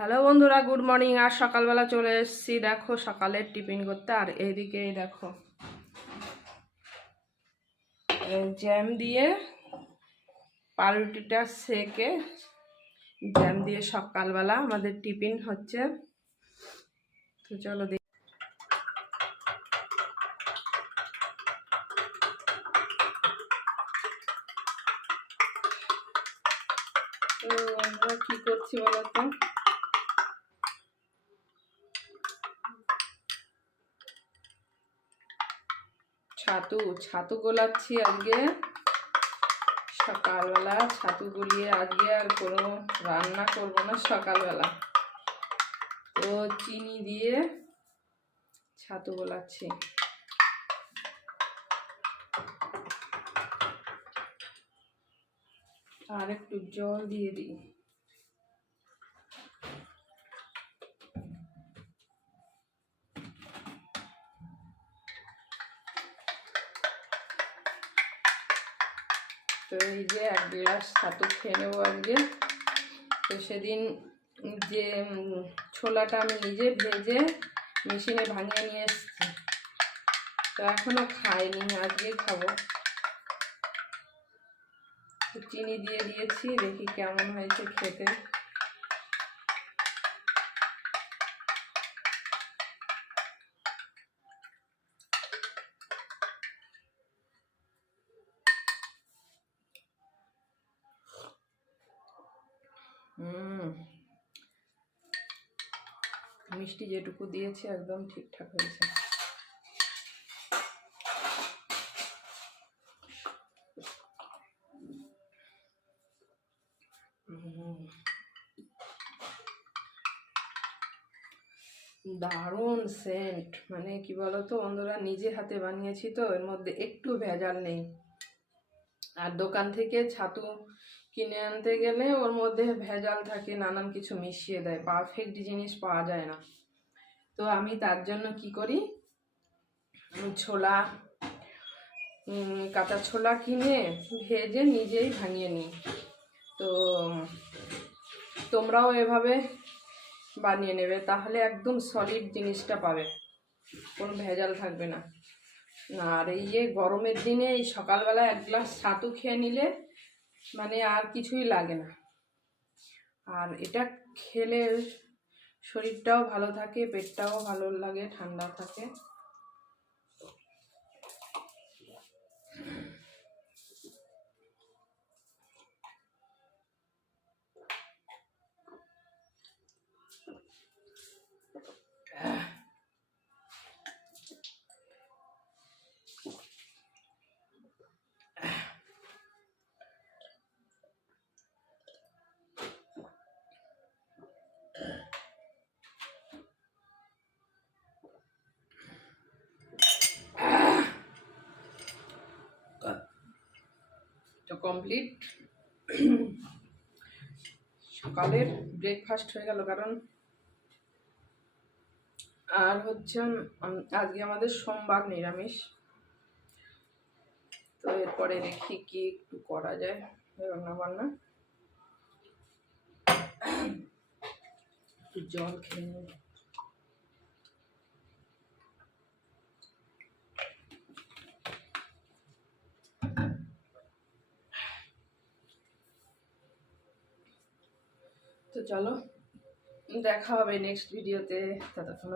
Hello বন্ধুরা, good morning. আর সকালবেলা চলে এসেছি দেখো সকালের টিফিন করতে। আর এইদিকে দেখো জ্যাম দিয়ে পাউরুটিটা সেকে জ্যাম দিয়ে সকালবেলা আমাদের টিফিন হচ্ছে। তো চলো দেখি আমরা কি করছি বলতো। ছাতু গোলাচ্ছি আজকে সকালবেলা। ছাতু গলিয়ে আজকে আর কোনো রান্না করব না সকালবেলা, তো চিনি দিয়ে ছাতু গোলাচ্ছি। আর একটু জল দিয়ে দিই। তো এই যে 1 গ্লাস ছাতু খেয়ে নেবো আজকে। তো সেদিন যে ছোলাটা আমি নিজে ভেজে মেশিনে ভাঙিয়ে নিয়ে এসেছি, তো এখনো খাইনি, আজকে খাবো। চিনি দিয়ে দিয়েছি, দেখি কেমন হয়েছে খেতে। মিষ্টি যেটুকু দিয়েছি একদম ঠিকঠাক হয়েছে। দারুণ সেন্ট, মানে কি বলতো বন্ধুরা, নিজে হাতে বানিয়েছি তো এর মধ্যে একটু ভেজাল নেই। আর দোকান থেকে ছাতু কিনে আনতে গেলে ওর মধ্যে ভেজাল থাকে, নানান কিছু মিশিয়ে দেয়, পারফেক্ট জিনিস পাওয়া যায় না। তো আমি তার জন্য কি করি, ছোলা কাঁচা ছোলা কিনে ভেজে নিজেই ভাঙিয়ে নিই। তো তোমরাও এভাবে বানিয়ে নেবে, তাহলে একদম সলিড জিনিসটা পাবে, কোনো ভেজাল থাকবে না। আর এই গরমের দিনে এই সকালবেলা 1 গ্লাস ছাতু খেয়ে নিলে মানে আর কিছুই লাগে না। আর এটা খেলে শরীরটাও ভালো থাকে, পেটটাও ভালো লাগে, ঠান্ডা থাকে। তো কমপ্লিট সকালের ব্রেকফাস্ট হয়ে গেল। কারণ আর হচ্ছে আজকে আমাদের সোমবার নিরামিষ। তো এরপরে দেখি কি একটু করা যায় রান্না বান্না। একটু জল খেয়ে নেব। তো চলো দেখা হবে নেক্সট ভিডিওতে, ততক্ষণ